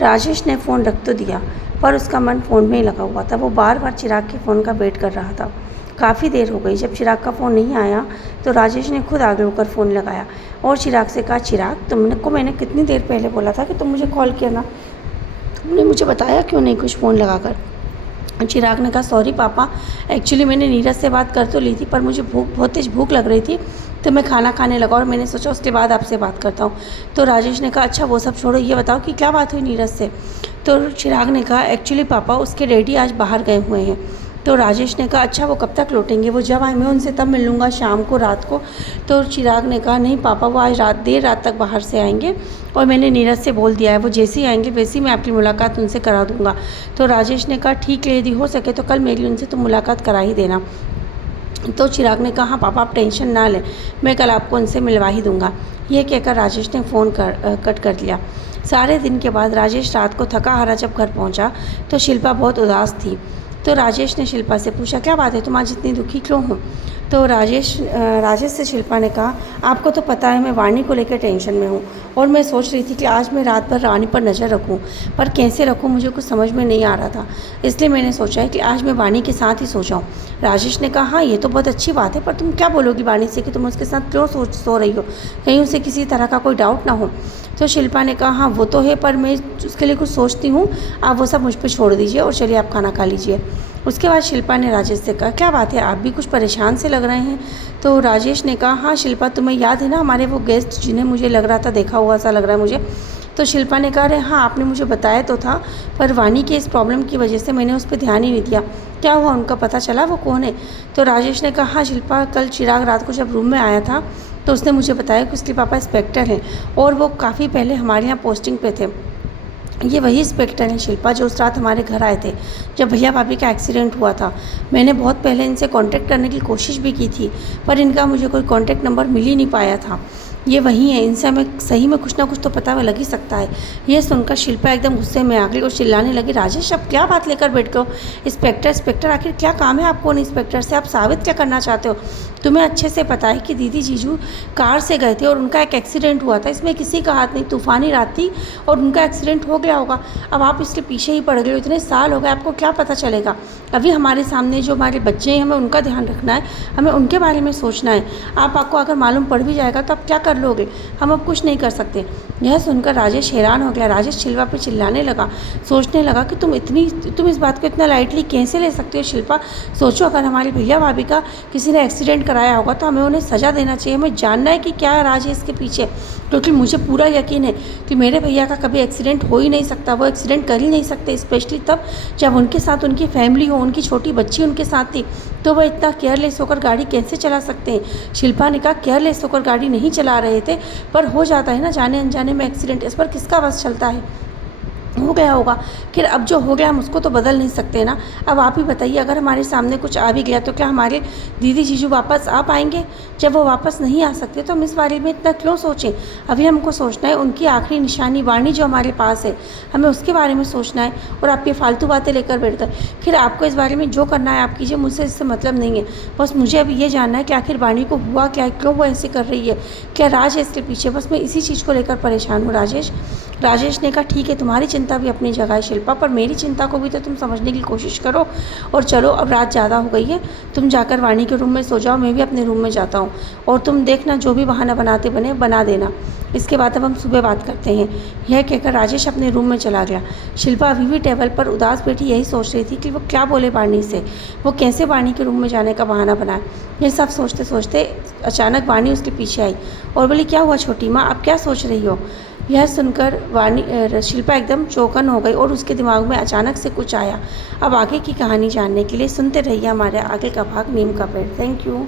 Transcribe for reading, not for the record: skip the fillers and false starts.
राजेश ने फ़ोन रख तो दिया, पर उसका मन फ़ोन में ही लगा हुआ था। वो बार बार चिराग के फ़ोन का वेट कर रहा था। काफ़ी देर हो गई। जब चिराग का फ़ोन नहीं आया तो राजेश ने खुद आगे होकर फ़ोन लगाया और चिराग से कहा, चिराग मैंने कितनी देर पहले बोला था कि तुम मुझे कॉल किया ना, तुमने मुझे बताया क्यों नहीं कुछ फ़ोन लगाकर। चिराग ने कहा, सॉरी पापा, एक्चुअली मैंने नीरज से बात कर तो ली थी, पर मुझे बहुत तेज़ भूख लग रही थी, तो मैं खाना खाने लगा और मैंने सोचा उसके बाद आपसे बात करता हूँ। तो राजेश ने कहा, अच्छा वो सब छोड़ो, ये बताओ कि क्या बात हुई नीरज से। तो चिराग ने कहा, एक्चुअली पापा उसके डैडी आज बाहर गए हुए हैं। तो राजेश ने कहा, अच्छा वो कब तक लौटेंगे, वो जब आए मैं उनसे तब मिल लूँगा, शाम को, रात को। तो चिराग ने कहा, नहीं पापा, वो आज देर रात तक बाहर से आएंगे और मैंने नीरज से बोल दिया है, वो जैसे ही आएंगे वैसे ही मैं आपकी मुलाकात उनसे करा दूँगा। तो राजेश ने कहा, ठीक है, यदि हो सके तो कल मेरी उनसे तो मुलाकात करा ही देना। तो चिराग ने कहा, हाँ पापा आप टेंशन ना लें, मैं कल आपको उनसे मिलवा ही दूँगा। ये कहकर राजेश ने फ़ोन कट कर दिया। सारे दिन के बाद राजेश रात को थका हारा जब घर पहुँचा तो शिल्पा बहुत उदास थी। तो राजेश ने शिल्पा से पूछा, क्या बात है, तुम आज इतनी दुखी क्यों हो। तो राजेश से शिल्पा ने कहा, आपको तो पता है मैं वाणी को लेकर टेंशन में हूँ और मैं सोच रही थी कि आज मैं रात भर वाणी पर नज़र रखूँ, पर कैसे रखूँ मुझे कुछ समझ में नहीं आ रहा था, इसलिए मैंने सोचा है कि आज मैं वाणी के साथ ही सो जाऊँ। राजेश ने कहा, हाँ ये तो बहुत अच्छी बात है, पर तुम क्या बोलोगी वाणी से कि तुम उसके साथ क्यों सो रही हो, कहीं उसे किसी तरह का कोई डाउट ना हो। तो शिल्पा ने कहा, हाँ वो तो है, पर मैं उसके लिए कुछ सोचती हूँ, आप वो सब मुझ पर छोड़ दीजिए और चलिए आप खाना खा लीजिए। उसके बाद शिल्पा ने राजेश से कहा, क्या बात है, आप भी कुछ परेशान से लग रहे हैं। तो राजेश ने कहा, हाँ शिल्पा, तुम्हें याद है ना हमारे वो गेस्ट जिन्हें मुझे लग रहा था देखा हुआ सा लग रहा है मुझे। तो शिल्पा ने कहा, अरे हाँ आपने मुझे बताया तो था, पर वाणी के इस प्रॉब्लम की वजह से मैंने उस पर ध्यान ही नहीं दिया, क्या हुआ, उनका पता चला वो कौन है। तो राजेश ने कहा, हाँ शिल्पा, कल चिराग रात को जब रूम में आया था तो उसने मुझे बताया कि उसके पापा इंस्पेक्टर हैं और वो काफ़ी पहले हमारे यहाँ पोस्टिंग पे थे। ये वही इंस्पेक्टर हैं शिल्पा जो उस रात हमारे घर आए थे जब भैया भाभी का एक्सीडेंट हुआ था। मैंने बहुत पहले इनसे कांटेक्ट करने की कोशिश भी की थी, पर इनका मुझे कोई कांटेक्ट नंबर मिल ही नहीं पाया था। ये वही है, इनसे हमें सही में कुछ ना कुछ तो पता लग ही सकता है। ये सुनकर शिल्पा एकदम गुस्से में आ गई और चिल्लाने लगी, राजेश अब क्या बात लेकर बैठ गए हो, इंस्पेक्टर आखिर क्या काम है आपको उन इंस्पेक्टर से, आप साबित क्या करना चाहते हो। तुम्हें अच्छे से पता है कि दीदी जीजू कार से गए थे और उनका एक एक्सीडेंट हुआ था, इसमें किसी का हाथ नहीं, तूफ़ानी रात थी और उनका एक्सीडेंट हो गया होगा। अब आप इसके पीछे ही पड़ गए हो, इतने साल हो गए, आपको क्या पता चलेगा। अभी हमारे सामने जो हमारे बच्चे हैं हमें उनका ध्यान रखना है, हमें उनके बारे में सोचना है। आपको अगर मालूम पड़ भी जाएगा तो आप क्या कर लोगे, हम अब कुछ नहीं कर सकते। यह सुनकर राजेश हैरान हो गया। राजेश शिल्पा पे चिल्लाने लगा, सोचने लगा कि तुम इस बात को इतना लाइटली कैसे ले सकते हो शिल्पा। सोचो, अगर हमारी भैया भाभी का किसी ने एक्सीडेंट कराया होगा तो हमें उन्हें सज़ा देना चाहिए, हमें जानना है कि क्या राज है इसके पीछे, क्योंकि मुझे पूरा यकीन है कि मेरे भैया का कभी एक्सीडेंट हो ही नहीं सकता, वो एक्सीडेंट कर ही नहीं सकते, स्पेशली तब जब उनके साथ उनकी फैमिली हो, उनकी छोटी बच्ची उनके साथ थी, तो वह इतना केयरलेस होकर गाड़ी कैसे चला सकते हैं। शिल्पा ने कहा, केयरलेस होकर गाड़ी नहीं चला रहे थे, पर हो जाता है ना जाने अनजाने में एक्सीडेंट, इस पर किसका बस चलता है, हो गया होगा। फिर अब जो हो गया हम उसको तो बदल नहीं सकते ना। अब आप ही बताइए, अगर हमारे सामने कुछ आ भी गया तो क्या हमारे दीदी जीजू वापस आ पाएंगे। जब वो वापस नहीं आ सकते तो हम इस बारे में इतना क्यों सोचें। अभी हमको सोचना है उनकी आखिरी निशानी वाणी जो हमारे पास है, हमें उसके बारे में सोचना है। और आप ये फालतू बातें लेकर बैठते हैं, फिर आपको इस बारे में जो करना है आप कीजिए, मुझसे इससे मतलब नहीं है। बस मुझे अभी ये जानना है कि आखिर वाणी को हुआ क्या है, क्यों वो ऐसे कर रही है, क्या राज है इसके पीछे। बस मैं इसी चीज़ को लेकर परेशान हूँ राजेश ने कहा, ठीक है, तुम्हारी चिंता भी अपनी जगह है शिल्पा, पर मेरी चिंता को भी तो तुम समझने की कोशिश करो। और चलो, अब रात ज़्यादा हो गई है, तुम जाकर वाणी के रूम में सो जाओ, मैं भी अपने रूम में जाता हूँ। और तुम देखना जो भी बहाना बना देना, इसके बाद अब हम सुबह बात करते हैं। यह कहकर राजेश अपने रूम में चला गया। शिल्पा अभी भी टेबल पर उदास बैठी यही सोच रही थी कि वो क्या बोले वाणी से, वो कैसे वाणी के रूम में जाने का बहाना बनाए। ये सब सोचते सोचते अचानक वाणी उसके पीछे आई और बोली, क्या हुआ छोटी माँ, आप क्या सोच रही हो। यह सुनकर शिल्पा एकदम चौंकन हो गई और उसके दिमाग में अचानक से कुछ आया। अब आगे की कहानी जानने के लिए सुनते रहिए हमारे आगे का भाग नीम का पेड़। Thank you.